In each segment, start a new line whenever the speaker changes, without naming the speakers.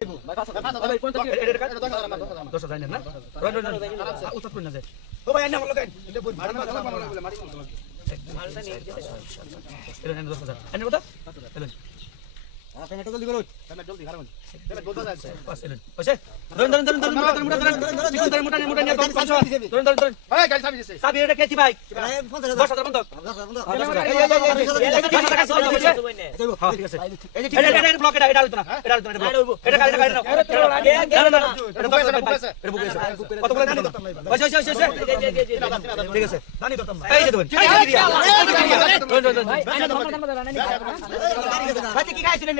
দশ হাজার ঠিক আছে কি খাইছিলেন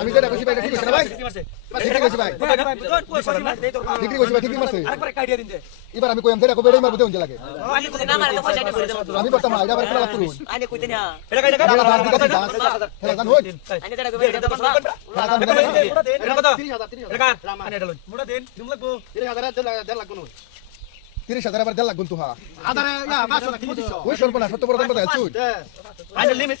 আমি যেটা আমি কইম যেটা কইবে মারবো দেউন লাগে আমি কইতে না মারতে পয়সা নিয়ে বলে দেব না এটা কইতে না দাস হ্যাঁ দেড় লাখ গুন তুহা আধারে না মাস না কি বুঝছো ওই সর্বনা সত্য বড় দাম বাদ আছো লিমিট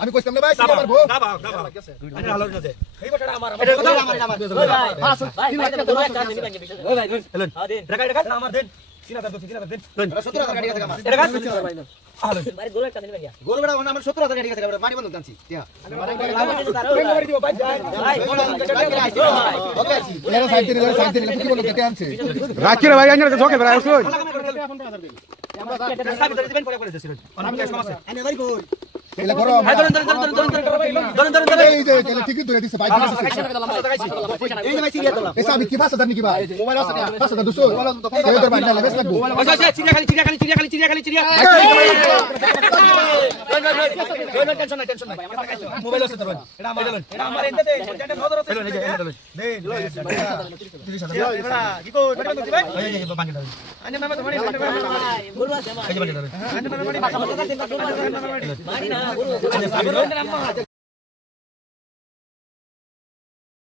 আমি কইতাম না ভাই আমার বউ দাবাও দাবাও আরে আলো না দে এই বড়টা আমার আমার আমার আমার ভাই ভাই তিন লাখ টাকা দাও ভাই ভাই হ্যালো দিন টাকা টাকা আমার দিন কিনা দাও কিনা দাও দিন দিন 17 টাকা গাড়ি আছে আমার এটা গাছ ভাই না আলো বারে গোল একটা দিন ভাই গোল বড় আমার 17 টাকা গাড়ি আছে মারি বন্ধ দাঁছি হ্যাঁ মারি দিব ভাই ভাই ওকে এরা সাইড দিলে সাইড দিলে কি বলতে কে আনছে রাখি রে ভাই আইনা রে জকে ভাই আসো আমরা 15000 দিন আমরা 15000 দিবেন পরে করে দিছি আমি সমস্যা আমি ভাই গোল এলা করো আমরা ধরেন ধরেন মোবাইল আছে খালি চিড়িয়া খালি চিড়িয়া খালি চিড়িয়া